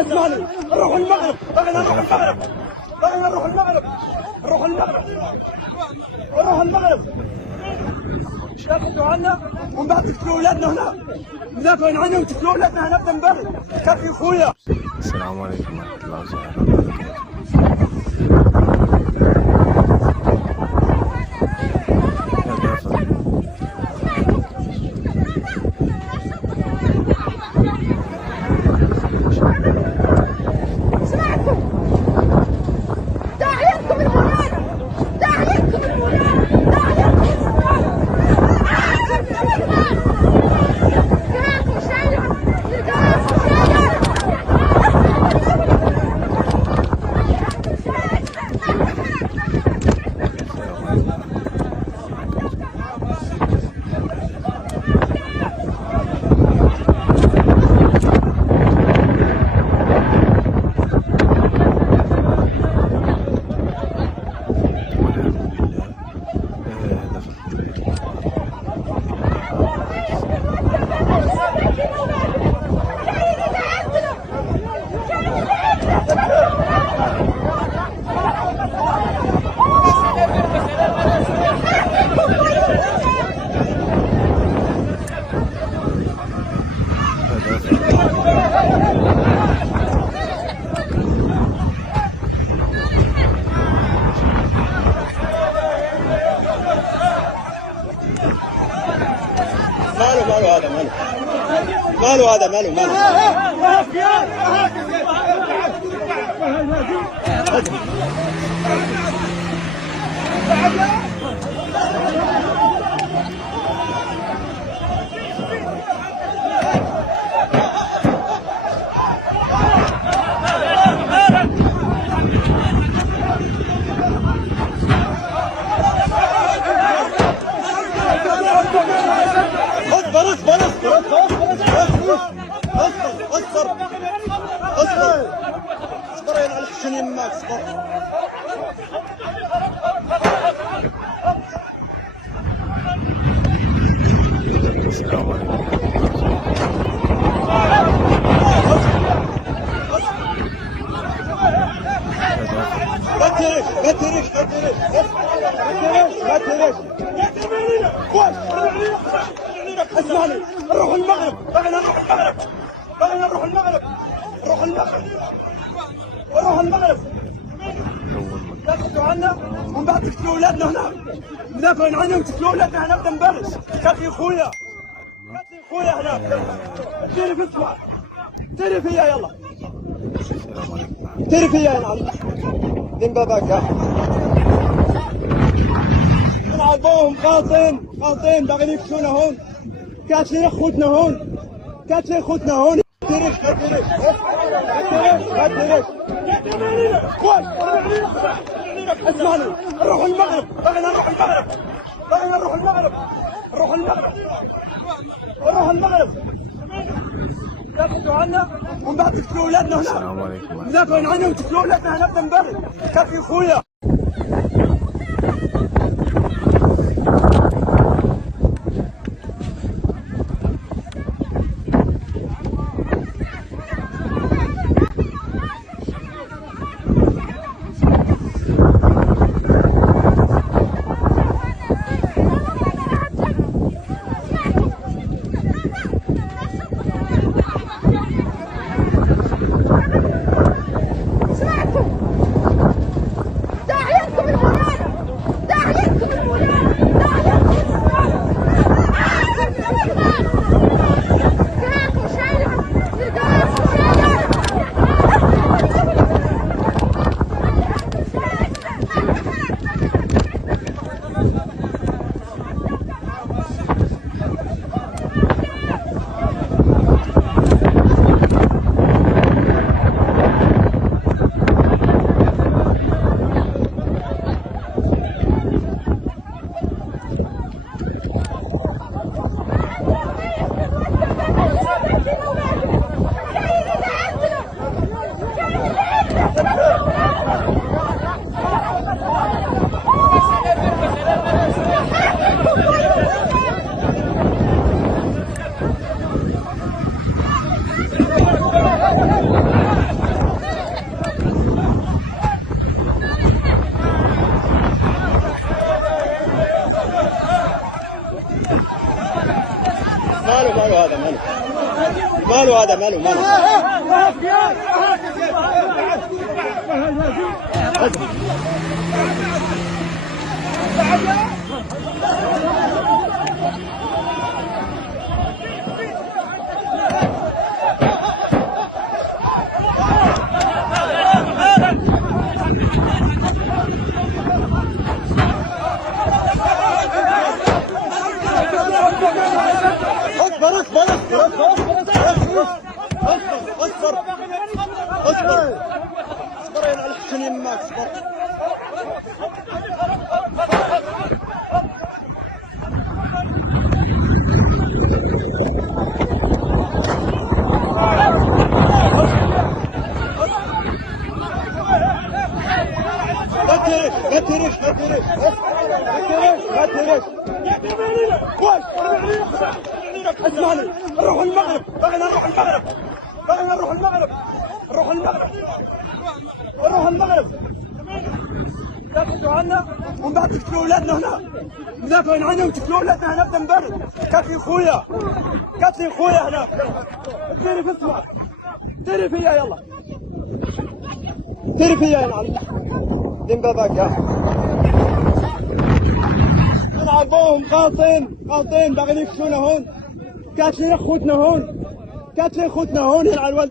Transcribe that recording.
اسمعني، نروح المغرب، بغينا نروح المغرب، بغينا نروح المغرب، نروح المغرب، نروح المغرب، ياخذوا عنا ومن بعد تقتلوا اولادنا هنا، مدافعين عنهم وتقتلوا اولادنا هنا بنبرد، كفي خويا. السلام عليكم ورحمة الله وبركاته. ماله هذا ماله اصبر يا معلم شنو يماك اصبر. السلام عليكم. ما تريش اسمعني، نروح المغرب، بغينا نروح المغرب، بغينا نروح المغرب، نروح المغرب، نروح المغرب، ياخذوا عنا ومن بعد تقتلوا اولادنا هنا، مدافعين عنهم وتقتلوا اولادنا هنا بنبرد، كفي خويا، كفي خويا هنا، ديري في الصباح، ديري فيا يلا، ديري فيا يا معلم، دين باباك يا نعضوهم خالطين باغيين يفتونا هون، قاتلين خوتنا هون، قاتلين خوتنا هون. ما تديريش اسمعني، نروح المغرب، بغينا نروح المغرب، بغينا نروح المغرب، نروح المغرب، نروح المغرب، ياخذوا عنا ومن بعد تقتلوا اولادنا هنا، مدافعين عنهم وتقتلوا اولادنا هنا بنبرد، كفي خويا. ماله هذا ماله هذا ماله اصبر يا الحسن يماك اصبر. لا تريش اسمعني، نروح المغرب، بغينا نروح المغرب تاخذوا عنا ومن بعد تقتلوا اولادنا هنا، مدافعين عنا وتقتلوا اولادنا هنا بنبرد. قاتلين خويا هناك. ديري في اسمع، ديري فيا يلا، ديري فيا يا معلم، دين باباك يا نلعبوهم. غالطين باغيين يكشونا هون، قاتلين خوتنا هون يلعن الوالد.